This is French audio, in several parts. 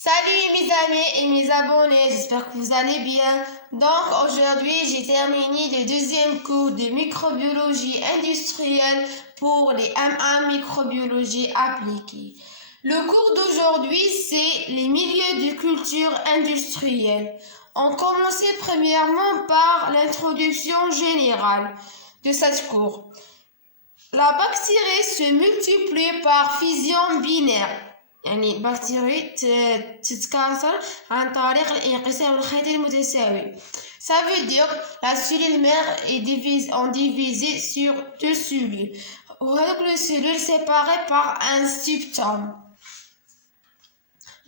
Salut mes amis et mes abonnés, j'espère que vous allez bien. Donc aujourd'hui j'ai terminé le deuxième cours de microbiologie industrielle pour les M1 microbiologie appliquée. Le cours d'aujourd'hui c'est les milieux de culture industrielle. On commençait premièrement par l'introduction générale de cette cours. La bactérie se multiplie par fission binaire. يعني البكتيريا تتكاثر عن طريق الانقسام الخيطي المتساوي. Ça veut dire la cellule mère est divisée sur deux cellules. وهذوك les cellules séparées par un septum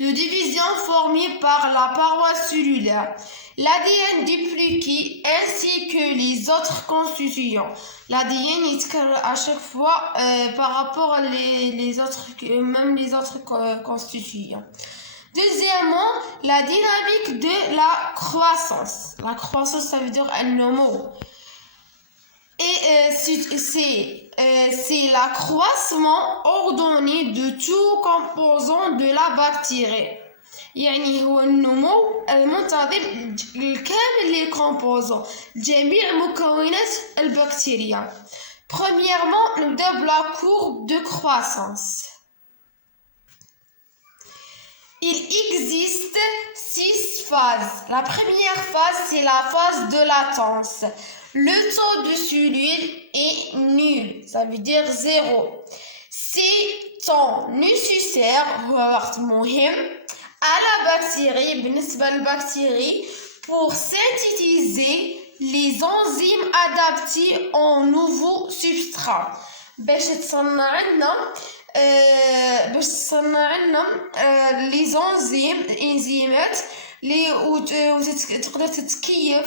de division formée par la paroi cellulaire. L'ADN dupliqué ainsi que les autres constituants. L'ADN est à chaque fois par rapport à les autres constituants. Deuxièmement, la dynamique de la croissance. La croissance, ça veut dire un nombre. Et c'est l'accroissement ordonné de tout composant de la bactérie. يعني هو النمو المنتظم لكامل les composants جميع مكونات البكتيريا. Premièrement, نبدأ بلا courbe de croissance. Il existe 6 phases. La première phase, c'est la phase de latence. Le taux de cellules est nul, ça veut dire 0. C'est temps nécessaire à la bactérie, pour synthétiser les enzymes adaptées en nouveaux substrats. باش تصنع عندنا les enzymes اللي تقدر تتكيف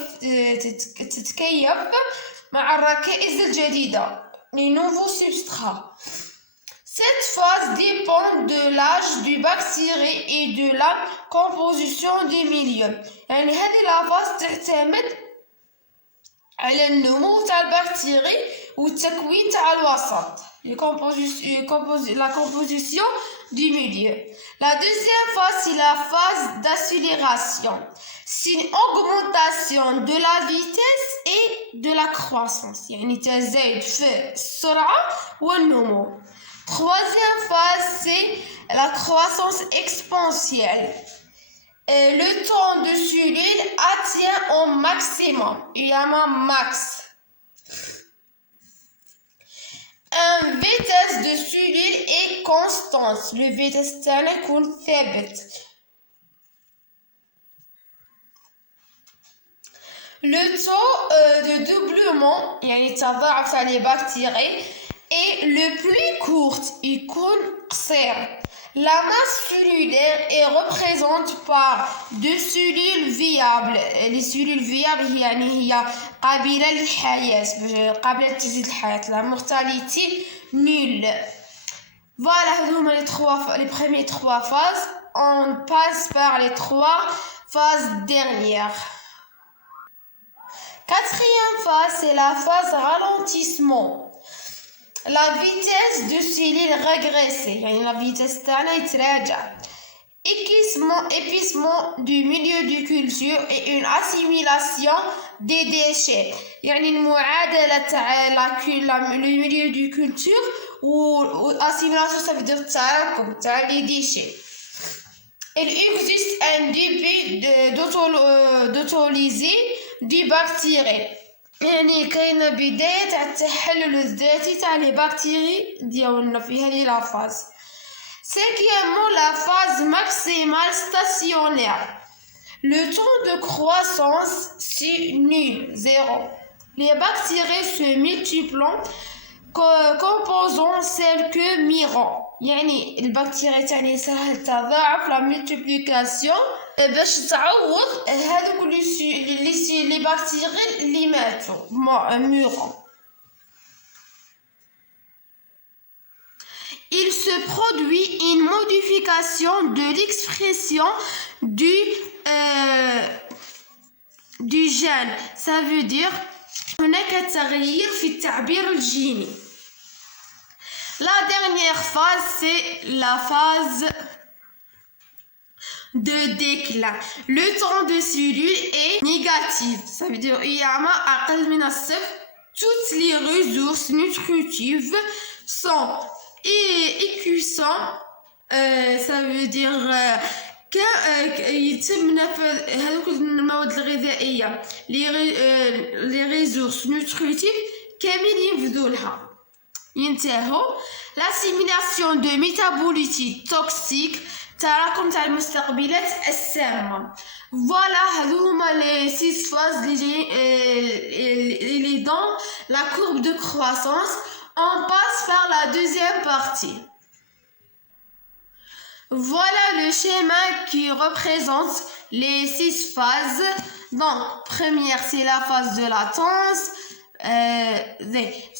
مع الركائز الجديدة les nouveaux substrats. Cette phase dépend de l'âge du bactérie et de la composition du milieu. يعني هذه la phase تعتمد على النمو تاع البكتيري والتكوين تاع الوسط. La composition du milieu. La deuxième phase, c'est la phase d'accélération. C'est une augmentation de la vitesse et de la croissance. يعني تزايد في السرعة والنمو. Troisième phase, c'est la croissance exponentielle. Le temps de cellule atteint au maximum. Il y a un max. Un vitesse de cellule est constante. Le vitesse تاعنا يكون ثابت. Le taux de doublement يعني التضاعف تاع les bactéries est le plus court. يكون قصير. La masse cellulaire est représentée par deux cellules viables. Les cellules viables هي قابلة للحياة قابلة لتجديد الحياة. La mortalité nulle. Voilà les premières 3 phases. On passe par les 3 phases dernières. Quatrième phase, c'est la phase ralentissement. La vitesse de cellules régressée, يعني la vitesse تاعنا يتراجع. Épuisement du milieu de culture et une assimilation des déchets. يعني المعادلة تاع le milieu de culture ou assimilation ça veut dire التراكم تاع les déchets. Il existe un début d'autolyse des bactéries. يعني كاينه بدايه تاع التحلل الذاتي تاع لي بكتيري ديالنا في هذه لا فاز. Cinquièmement, la phase maximale stationnaire. Le temps de croissance c'est nul, 0. Les bactéries se multiplient composant celles que mirant. يعني البكتيريا تاعنا سهل تضاعف la multiplication باش تعوض هذوك لي بكتيري اللي ماتوا مورون. Il se produit une modification de l'expression du gène. Ça veut dire هناك تغيير في التعبير الجيني. La dernière phase, c'est la phase de déclin. Le temps de cellule est négatif. Ça veut dire toutes les ressources nutritives sont épuisantes. Ça veut dire يتم نفذ هذوك المواد الغذائية les ressources nutritives كامل ينفذوا لها ينتهوا. l'assimilation de métabolites toxiques تراكم تاع المستقبلات السامة. Voilà هذو هما les 6 phases les dans la courbe de croissance. On passe par la deuxième partie. Voilà le schéma qui représente les 6 phases. Donc, première, c'est la phase de latence.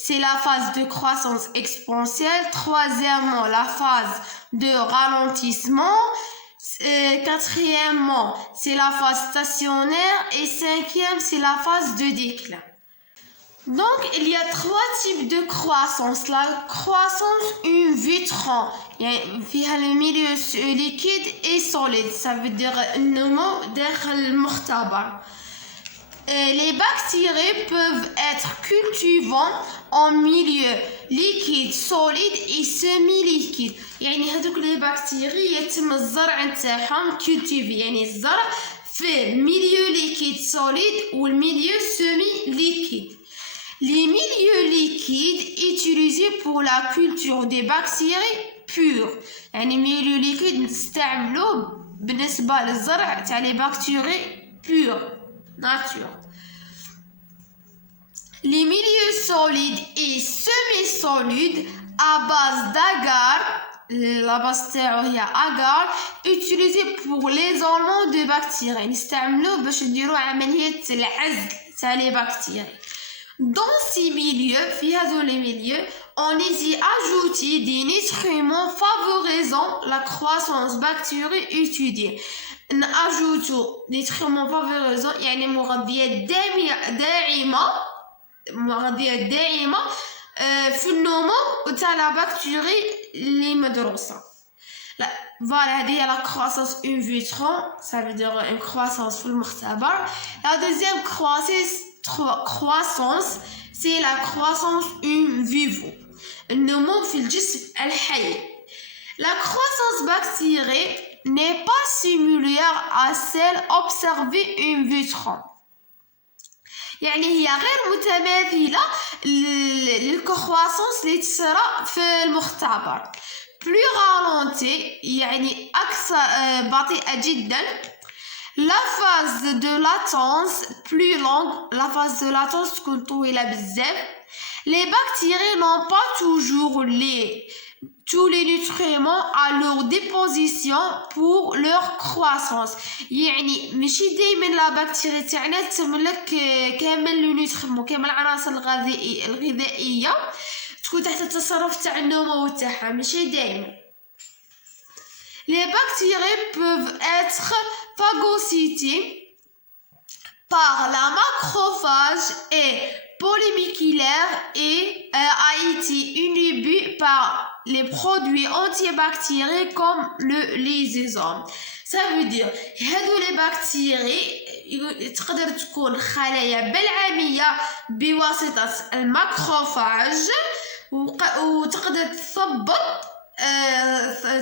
C'est la phase de croissance exponentielle. Troisièmement, la phase de ralentissement. Quatrièmement, c'est la phase stationnaire. Et cinquième, c'est la phase de déclin. Donc, il y a 3 types de croissance. La croissance in vitro, il y a le milieu liquide et solide. Ça veut dire النمو داخل المختبر. Les bactéries peuvent être cultivées en milieu liquide, solide et semi-liquide. يعني هذوك les bactéries يتم الزرع نتاعهم cultivé. يعني الزرع في milieu liquide solide ou le milieu semi-liquide. Les milieux liquides utilisés pour la culture des bactéries pures. يعني milieu liquide نستعملوه بالنسبة للزرع تاع les bactéries pures nature. Les milieux solides et semi-solides à base d'agar, la base تاعو هي agar, utilisés pour l'isolement de bactéries. نستعملوه باش نديرو عملية العزل تاع les bactéries. Dans ces milieux, on y ajoute des nutriments favorisant la croissance bactérienne étudiée. On ajoute des nutriments favorisant يعني مغذيات داعمة في النمو تاع la bactérie اللي مدروسة. Voilà, il y a la croissance in vitro, ça veut dire une croissance في المختبر. La deuxième croissance, c'est la croissance in vivo. النمو في الجسم الحي. La croissance bactérienne n'est pas similaire à celle observée in vitro. يعني هي غير متماثلة للكرواسونس اللي تصرى في المختبر. plus ralenti يعني أكثر بطيئة جدا. La phase de latence plus longue. La phase de latence تكون طويلة بزاف. Les bactéries n'ont pas toujours tous les nutriments à leur disposition pour leur croissance. يعني ماشي دايما لا بكتيريا تاعنا تملك كامل لو نوتريمون كامل العناصر الغذائيه تكون تحت التصرف تاع النمو تاعها ماشي دايما. Les bactéries peuvent être phagocytées par la macrophage et polymoléculaire et a été inhibé par les produits antibactériens comme le lysosome. Ça veut dire هادو les bactéries تقدر تكون خلايا بلعمية بواسطة الماكروفاج وتقدر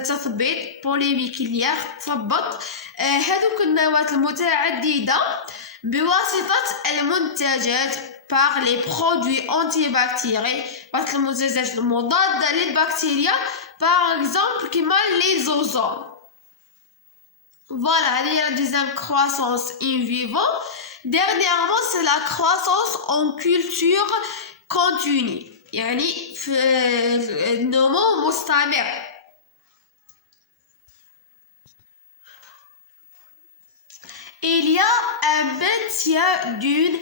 تثبط بوليميكليير تثبط هادوك النواة المتعددة بواسطة المنتجات par les produits antibactériens بواسطة المنتجات المضادة للبكتيريا par exemple كما ليزوزوم. Voilà, il y a la deuxième croissance in vivo. Dernièrement, c'est la croissance en culture continue. يعني في النمو مستمر. Il y a un maintien d'une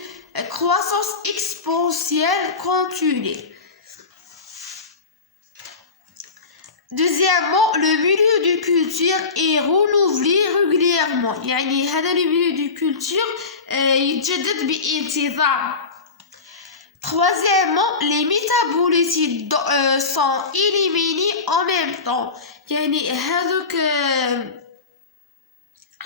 croissance exponentielle continue. Deuxièmement, le milieu de culture est renouvelé régulièrement. يعني هذا le milieu de culture يتجدد بانتظام. Troisièmement, les métabolites sont éliminés en même temps. يعني هذوك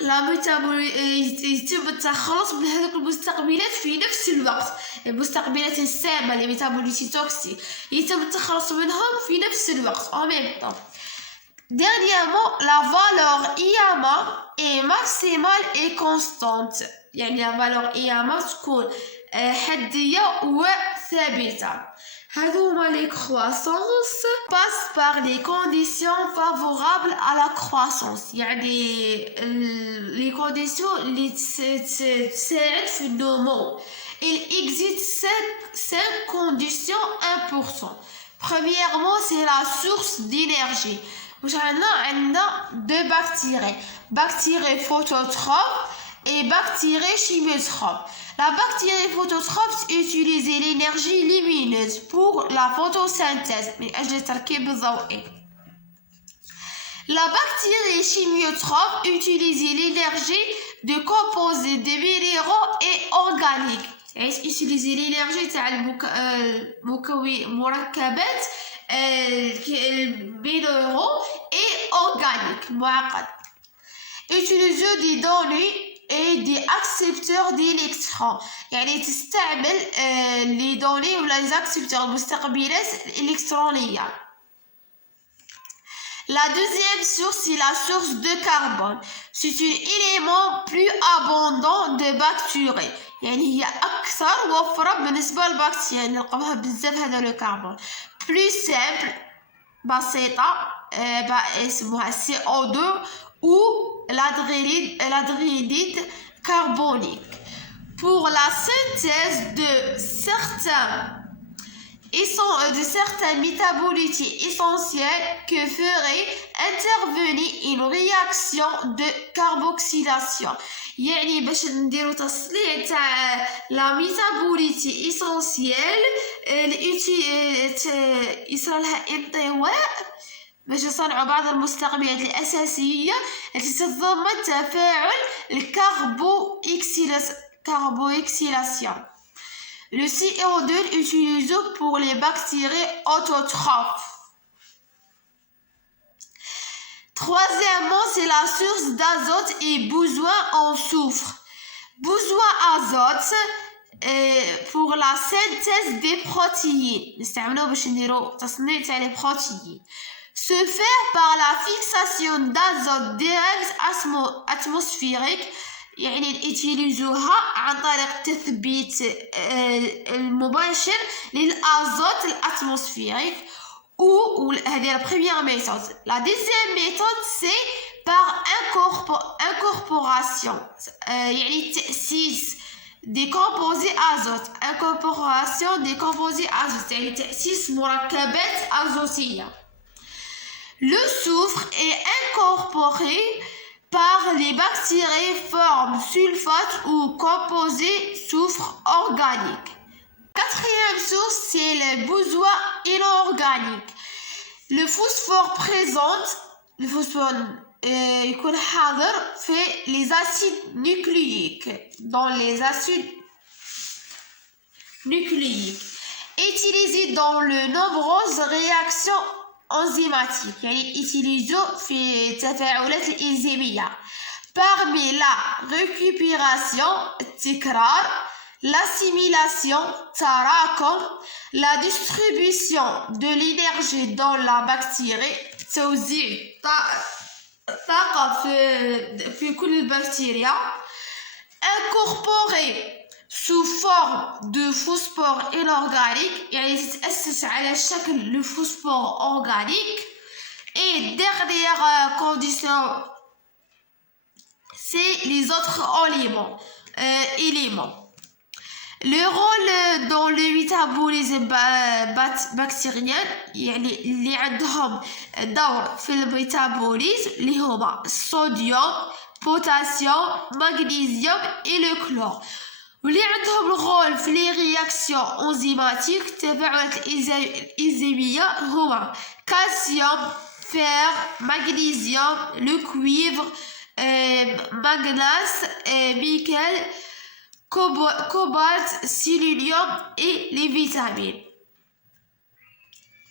يتم التخلص من هذوك المستقبلات في نفس الوقت. المستقبلات السامة les métabolites toxiques يتم التخلص منهم في نفس الوقت en même temps. Dernièrement, la valeur IAMA est maximale et constante. يعني la valeur IAMA تكون حدية وثابتة. هذوما les croissances passent par les conditions favorables à la croissance. يعني les conditions اللي تساعد في النمو. Il existe 5 conditions importantes. Premièrement, c'est la source d'énergie. واش عندنا deux bactéries, bactérie phototrope et bactérie chimiotrope. La bactérie phototrope utilise l'énergie lumineuse pour la photosynthèse من أجل التركيب الضوئي. La bactérie chimiotrope utilise l'énergie de composés de minéraux et organiques. utilise l'énergie تاع المركبات minéraux et organiques معقد. Utilise des données et des accepteurs d'électrons. يعني تستعمل les données ou les accepteurs المستقبلات الإلكترونية. La deuxième source, c'est la source de carbone. C'est un élément plus abondant de bactéries. يعني هي أكثر وفرة بالنسبة للبكتيريا، نلقاوها بزاف هذا لو كربون. Plus simple بسيطة اسمها CO2 ou l'hydride carbonique. Pour la synthèse de certains métabolites essentiels que ferait intervenir une réaction de carboxylation. يعني باش نديرو تصنيع تاع لا ميتابوليت اسونسيال يصرى لها انطواء باش نصنعوا بعض المستقبلات الاساسيه التي تتضمن تفاعل الكربوكسيلاسيون. Le CO2 est utilisé pour les bactéries autotrophes. Troisièmement, c'est la source d'azote et besoin en soufre. Besoin azote pour la synthèse des protéines. نستعملوه باش نديرو تصنيع تاع les protéines. Se fait par la fixation d'azote direct atmosphérique. يعني نتيليزوها عن طريق تثبيت المباشر للأزوت الأتموسفيريك. ou la première méthode. La deuxième méthode, c'est par incorporation. يعني تأسيس des composés azote. Incorporation des composés azote. يعني تأسيس مركبات أزوتية. Le soufre est incorporé par les bactéries forment sulfate ou composés soufre organique. Quatrième source, c'est le besoin inorganique. Le phosphore présente, le phosphore يكون حاضر في les acides nucléiques, dans les acides nucléiques, utilisé dans de nombreuses réactions enzymatiques. يعني يتيليزو في التفاعلات الإنزيمية. Parmi la récupération, التكرار, l'assimilation, تراكم, la distribution de l'énergie dans la bactérie, توزيع طاقة في كل البكتيريا. Incorporé sous forme de phosphore inorganique, يعني تتأسس على شكل le phosphore organique. Et dernière condition, c'est les autres éléments. Le rôle dans le métabolisme bactérien يعني اللي عندهم دور في الميتابوليزم اللي هما الصوديوم، بوتاسيوم، مغنيسيوم et le chlore. واللي عندهم الرول في لي رياكسيون انزيماتيك التفاعلات الإنزيمية هما كالسيوم، فير، مغنيسيوم، لو كويفر، manganèse, nickel, cobalt, sélénium et les vitamines.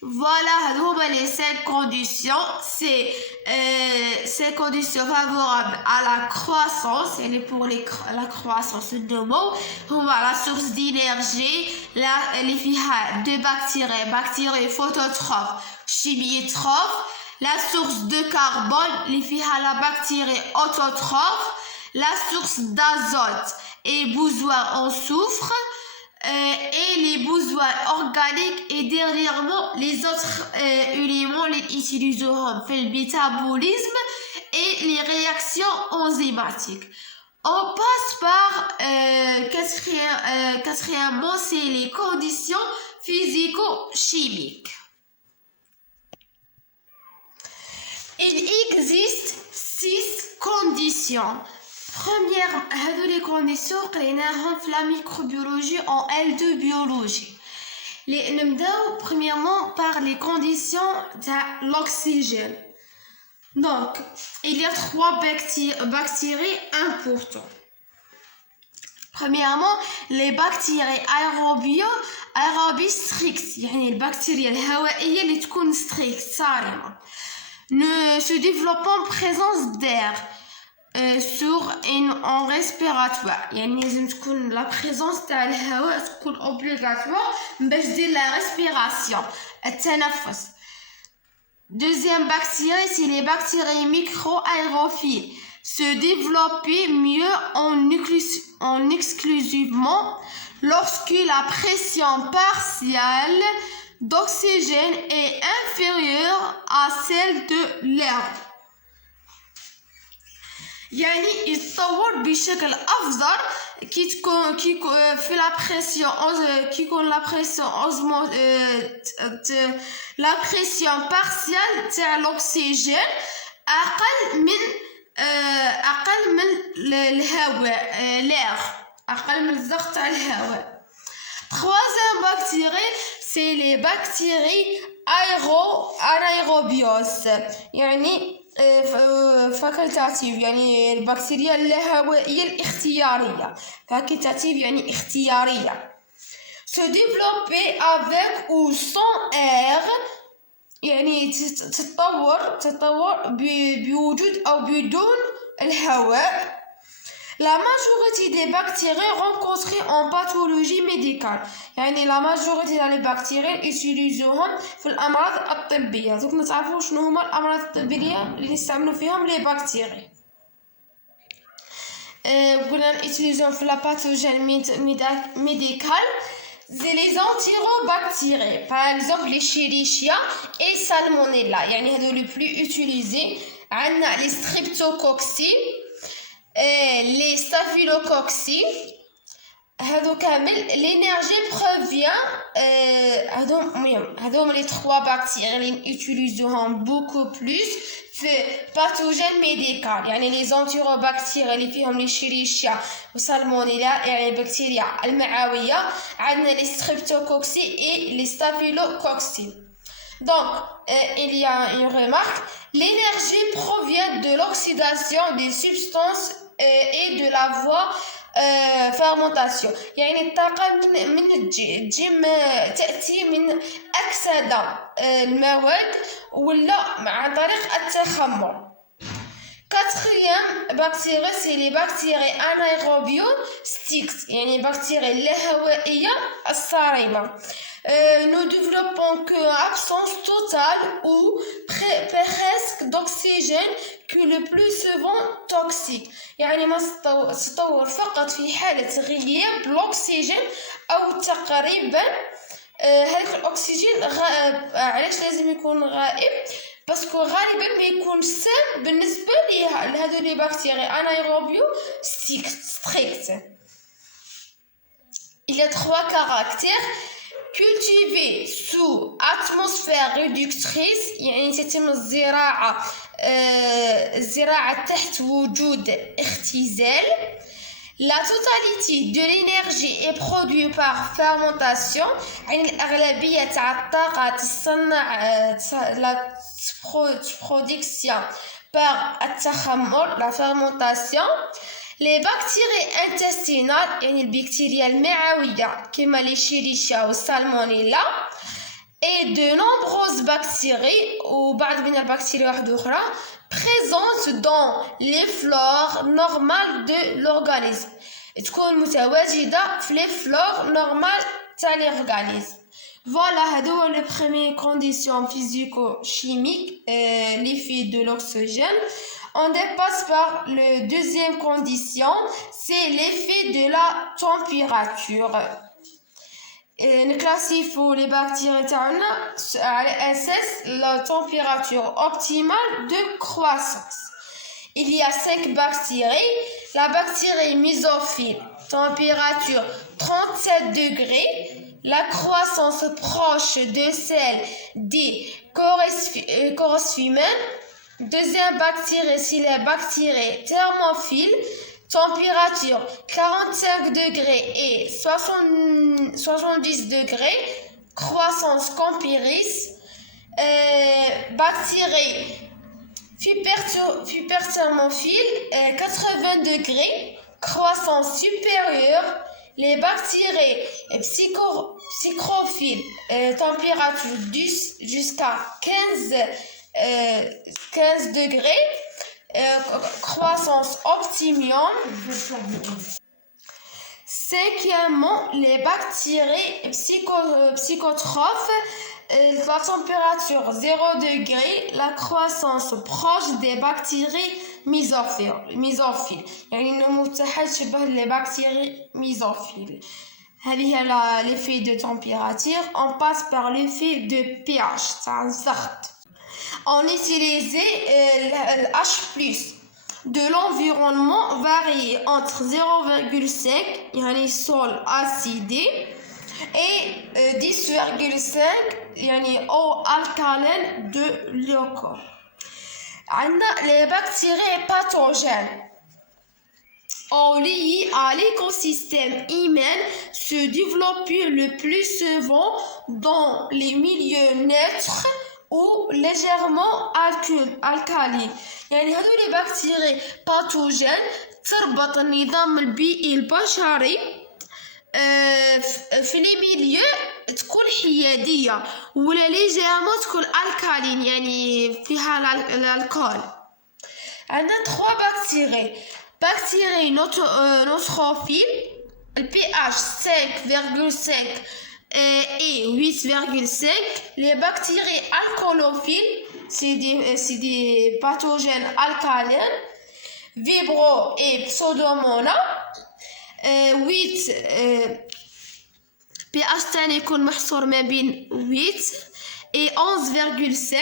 Voilà, هذوما les 5 conditions. ces conditions favorables à la croissance, et pour la croissance de mots, la source d'énergie, les فيها de bactéries phototrophes, chimiotrophes, la source de carbone, les فيها la bactérie autotrophe, la source d'azote et besoin en soufre, et les besoins organiques et dernièrement les autres éléments les utiliseront pour le métabolisme et les réactions enzymatiques. On passe par quatrièmement, c'est les conditions physico-chimiques. Il existe 6 conditions. Première, les conditions في la microbiologie en L2 biologie. Premièrement par les conditions de l'oxygène. Donc, il y a 3 bactéries importantes. Premièrement, les bactéries aérobies strictes, يعني البكتيريا الهوائية اللي تكون strict صارمة. Ne se développent en présence d'air. En respiratoire, يعني لازم تكون la présence تاع الهواء تكون obligatoire باش دير la respiration التنفس. Deuxième bactérie, c'est les bactéries micro-aérophiles. Se développer mieux en exclusivement lorsque la pression partielle d'oxygène est inférieure à celle de l'air. يعني يتطور بشكل افضل كي تكون في لا بريسيون كي يكون لا بريسيون بارسيال تاع الاكسجين اقل من الهواء لير اقل من الضغط تاع الهواء. Troisième bactérie, c'est les bactéries anaérobios, يعني فاكولتاتيف يعني البكتيريا اللاهوائية الاختيارية. فاكولتاتيف يعني اختيارية. Se développer avec ou sans air يعني تتطور بوجود أو بدون الهواء. La majorité des bactéries rencontrées en pathologie médicale يعني la majorité des bactéries يutiliزوهم في الأمراض الطبية. دوك نتعرفوا شنو هما الأمراض الطبية اللي نستعملوا فيهم لي بكتيري. قلنا نutiliزوهم في la pathologie médicale. C'est les entérobactéries, par exemple les Escherichia et Salmonella يعني هذو les plus utilisés. عندنا les Streptococcus, les Staphylococcus. هادو كامل l'énergie provient هادو les 3 bactéries اللي نutiliزوهم beaucoup plus في pathogène médical يعني les entérobactéries اللي فيهم les Escherichia والسالمونيلا يعني البكتيريا المعوية. عندنا les Streptococcus et les Staphylococcus. Donc, il y a une remarque, l'énergie provient de l'oxydation des substances et de la voie fermentation. يعني الطاقة تأتي من أكسدة المواد ولا عن طريق التخمر. Quatrième bactérie, c'est les bactéries anaérobios يعني البكتيريا اللاهوائية الصارمة. Nous développons qu'une absence totale ou presque d'oxygène que le plus souvent toxique. يعني ما تتطور فقط في حالة غياب الأكسجين أو تقريبا. هذاك الأكسجين علاش لازم يكون غائب؟ باسكو غالبا ما يكونش سام بالنسبة لهذو لي بكتيري انايروبيو strict. Il y a 3 caractères. Cultivé sous atmosphère réductrice يعني تتم الزراعة تحت وجود اختزال. La totalité de l'énergie est produite par fermentation يعني الأغلبية تاع الطاقة تصنع la production par التخمر la fermentation. Les bactéries intestinales يعني البكتيريا المعوية كما الإشيريشيا والسالمونيلا et de nombreuses bactéries وبعض من البكتيريا واحدة أخرى présente dans les flores normales de l'organisme. تكون متواجدة في les flores normales تاع l'organisme. Voilà, هذا le premier condition physico-chimique, l'effet de l'oxygène. On dépasse par le deuxième condition, c'est l'effet de la température. Nous classifions les bactéries على أساس la température optimale de croissance. Il y a 5 bactéries. La bactérie mésophile, température 37 degrés. La croissance proche de celle des chorésphimen. Deuxième bactérie, c'est la bactérie thermophile, température 45 degrés et 70 degrés. Croissance compéris. Bactérie thermophile, 80 degrés, croissance supérieure. Les bactéries psychrophiles, température 10 jusqu'à 15 degrés, croissance optimum. Cinquièmement, les bactéries psychotrophes, la température 0 degré, la croissance proche des bactéries mésophiles. يعني النمو تاعها تشبه les bactéries mésophiles. هذه هي l'effet de température. On passe par l'effet de pH تاع الضغط. On utilisait le H+ de l'environnement varie entre 0,5 يعني sol acidé et 10,5 يعني eau alcaline de l'eau. Les bactéries pathogènes liées à l'écosystème humain se développent le plus souvent dans les milieux neutres ou légèrement alcalines. يعني هذو les bactéries pathogènes تربط النظام البيئي البشري في لي ميليو تكون حيادية ولا ليجيرمون تكون الكالين يعني فيها الكول. عندنا 3 بكتيري. بكتيري نوتروفيل الPH 5,5 et 8,5. Les bactéries alcoolophiles, c'est des pathogènes alcalins. Vibrio et Pseudomonas. 8 pH تاني يكون محصور ما بين 8 et 11,5.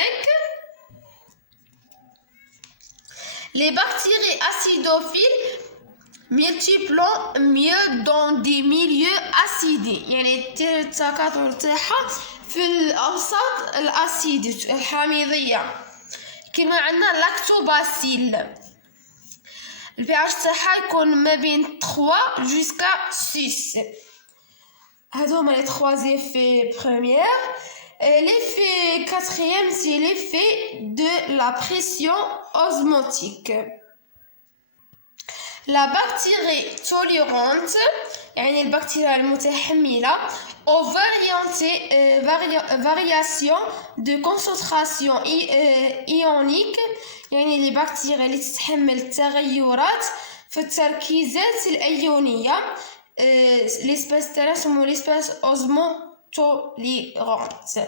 Les bactéries acidophiles multiplient mieux dans des milieux acides. يعني التكاثر تاعها في الأوساط الأسيد الحامضية. كما عندنا لاكتوباسيل الPH تاعها يكون ما بين 3 jusqu'à 6. هذوما les 3 effets premiers. L'effet quatrième, c'est l'effet de la pression osmotique. La bactérie tolérante يعني البكتيريا المتحملة aux variations de concentration ionique يعني les bactéries اللي تتحمل التغيرات في التركيزات الأيونية. L'espèce تاعنا اسمو l'espèce osmotolérante.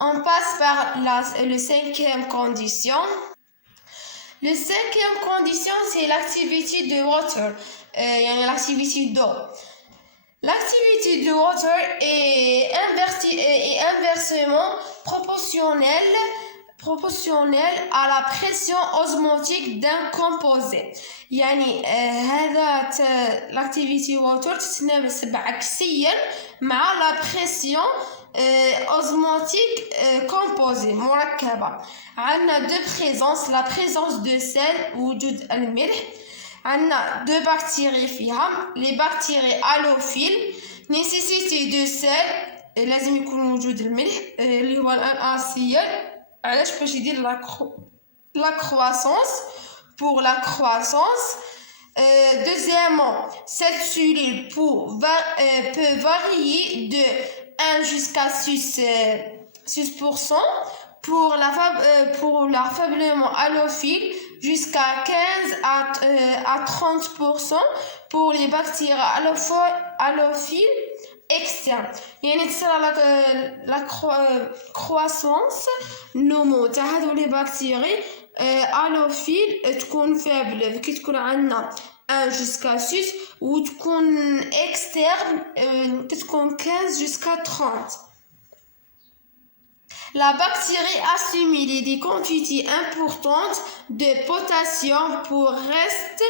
On passe par le 5e condition. Le 5e condition, c'est l'activité de water, l'activité d'eau. L'activité de water est inversement proportionnelle à la pression osmotique d'un composé. يعني هذا l'activité water تتنافس عكسيا مع la pression osmotique composée مركبة. عندنا deux présences, la présence de sel وجود الملح. عندنا deux bactéries فيها. Les bactéries halophiles nécessité de sel لازم يكون موجود الملح اللي هو NaCl. علاش باش يدير la croissance pour la croissance. Deuxièmement, cette cellule peut varier de 1 jusqu'à 6% pour l'affablement halophile jusqu'à 15 à 30% pour les bactéries halophiles externes. يعني تصير la croissance نمو تاع هادو لي بكتيري halophiles تكون فابل كي تكون عندنا 1 jusqu'à 6 وتكون externe تكون 15 jusqu'à 30. La bactérie assimile des quantités importantes de potassium pour reste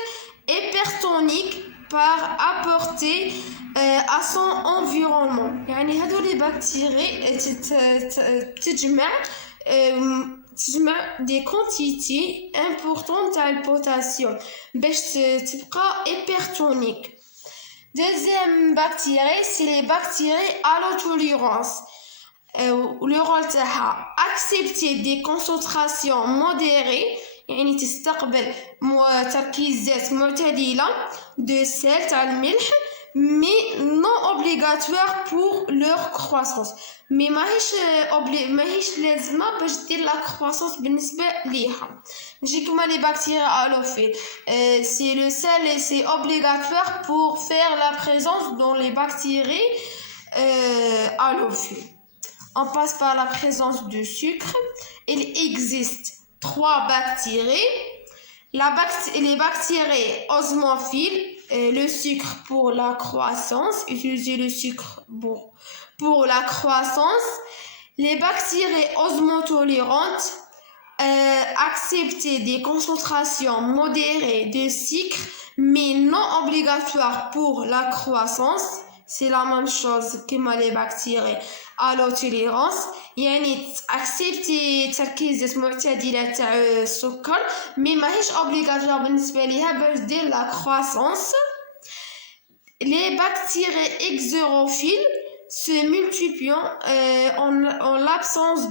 hypertonique par apporter à son environnement. يعني هذو les bactéries تجمع des quantités importantes de potassium باش تبقى hypertonique. Deuxième bactérie, c'est les bactéries allotolérance. Le rôle تاعها accepter des concentrations modérées يعني تستقبل تركيزات معتدلة de sel تاع الملح mais non obligatoire pour leur croissance. mais ماهيش لازمة باش دير la croissance بالنسبة ليها. ماشي كيما les bactéries halophiles. C'est le sel et c'est obligatoire pour faire la présence dans les bactéries halophiles. On passe par la présence de sucre. Il existe 3 bactéries. Les bactéries osmophiles, le sucre pour la croissance, utiliser le sucre pour la croissance. Les bactéries osmotolérantes, accepter des concentrations modérées de sucre, mais non obligatoires pour la croissance. C'est la même chose que les bactéries allotolérance. يعني accepter تركيزات معتدلة تاع السكر mais ماهيش obligatoire بالنسبة ليها باش دير la croissance. Les bactéries exorophiles se multiplient en l'absence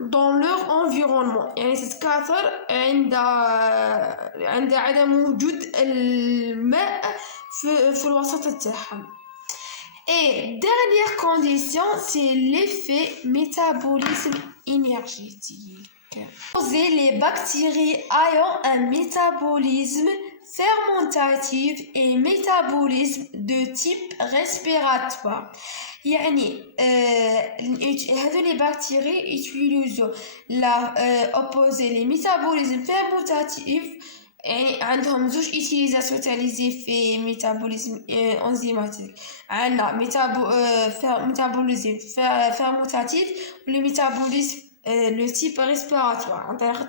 dans leur environnement. يعني تتكاثر عند عدم وجود الماء في الوسط تاعها. Et dernière condition, c'est l'effet métabolisme énergétique. Les bactéries ayant un métabolisme fermentatif et métabolisme de type respiratoire. يعني هذو les bactéries utilisent les métabolismes fermentatifs. يعني عندهم زوج utilisation تاع les effets métabolisme enzymatique. عندنا métabolisme fermentatif و le métabolisme le type respiratoire عن طريق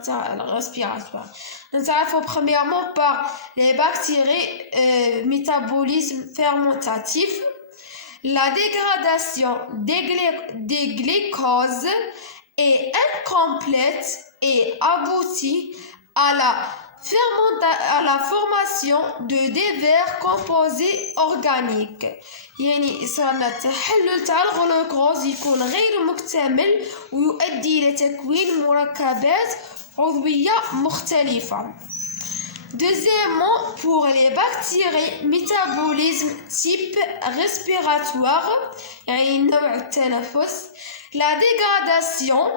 respiratoire. نتعرفوا premièrement par les bactéries métabolisme fermentatif. La dégradation des glucoses est incomplète et aboutit à la formation de divers composés organiques. يعني صار التحلل تاع الغلوكوز يكون غير مكتمل ويؤدي إلى تكوين مركبات عضوية مختلفة. Deuxièmement, pour les bactéries métabolisme type respiratoire يعني نوع التنفس, la dégradation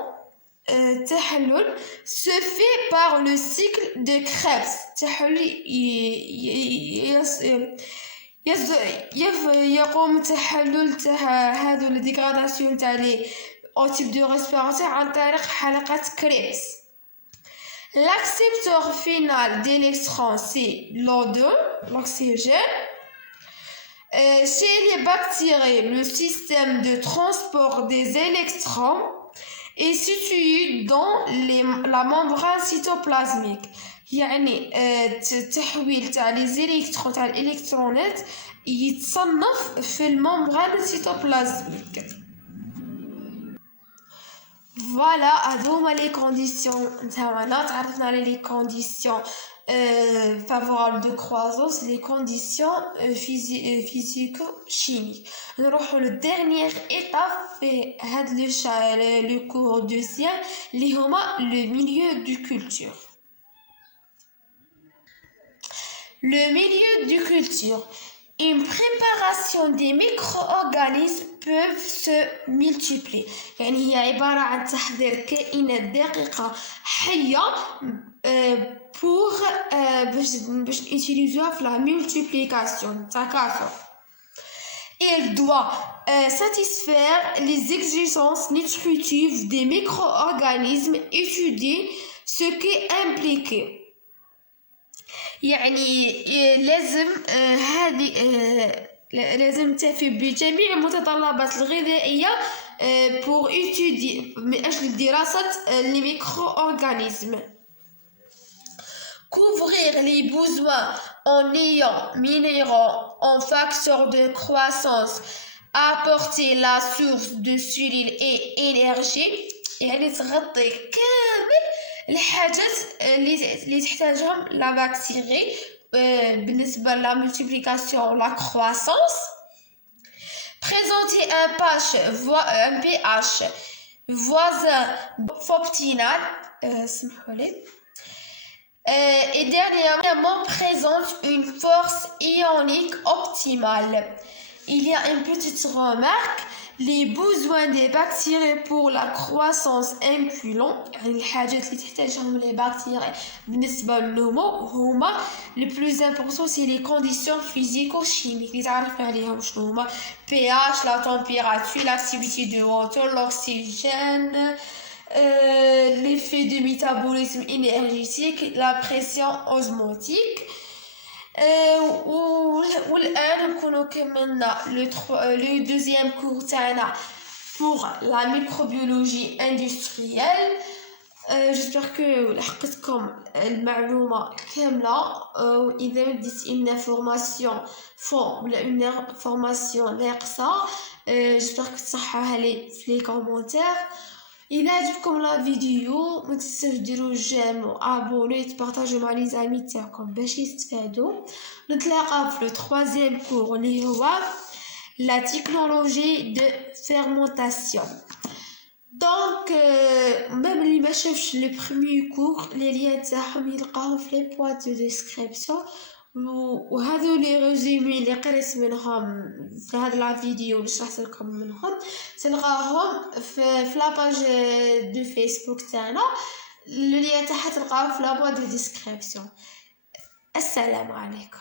التحلل se fait par le cycle de Krebs. يقوم تحلل هذو الديغراداسيون تاع لي او تيب دو ريسبيراتور عن طريق حلقة كريبس. L'accepteur final d'électrons, c'est l'O2, l'oxygène. Chez les bactéries, le système de transport des électrons est situé dans la membrane cytoplasmique. يعني التحويل تاع لي زيليكترون تاع الالكترونات يتصنف في الممبران cytoplasmique. Voilà, هذوما les conditions نتاعنا. تعرفنا على les conditions favorables de croissance, les conditions physico-chimiques. نروحوا le dernière étape في هاد le cours deuxième اللي هما le milieu du culture. Le milieu du culture, une préparation des micro-organismes peuvent se multiplier. يعني هي عبارة عن تحضير كائنات دقيقة حية pour باش utiliser في la multiplication تكاثر. Il doit satisfaire les exigences nutritives des micro-organismes, étudier ce qui est impliqué. يعني لازم تفي بجميع المتطلبات الغذائية pour étudier من أجل دراسة les micro-organismes. Couvrir les besoins en ayant minéraux, en facteurs de croissance, apporter la source de cellules et énergie. يعني تغطي كامل الحاجات اللي تحتاجهم لا بكتيري بالنسبة لا multiplication la croissance. Présenter un pH voisin optimal et dernièrement présente une force ionique optimale. Il y a une petite remarque. Les besoins des bactéries pour la croissance incluant الحاجات اللي تحتاجهم les bactéries بالنسبة للنمو هما le plus important c'est les conditions physico-chimiques اللي تعرفنا عليهم شنو هما pH, la température, l'activité de hauteur, l'oxygène, l'effet de métabolisme énergétique, la pression osmotique. والآن نكونوا كملنا le deuxième cours تاعنا pour la microbiologie industrielle. j'espère que لحقتكم المعلومة كاملة وإذا بديت une information fond ولا une information ناقصة j'espère que تصححوها لي في les commentaires. إذا عجبكم لا فيديو ما تنساوش ديروا جيم وابوني تبارطاجيو مع لي زامي تاعكم باش يستفادوا. نتلاقاو في لو 3e كور اللي هو لا تكنولوجي دو فيرمونطاسيون. دونك ميم اللي ما شافش لو بريمير كور لي ليان تاعهم يلقاهم في لي بواط دو ديسكريبسيون. وهذو لي ريزومي اللي قريت منهم في هاد لا فيديو اللي شرحت لكم منهم تلقاهم في لاباج دو فيسبوك تاعنا اللي تحت تلقاو في لابواط دو ديسكريبسيون. السلام عليكم.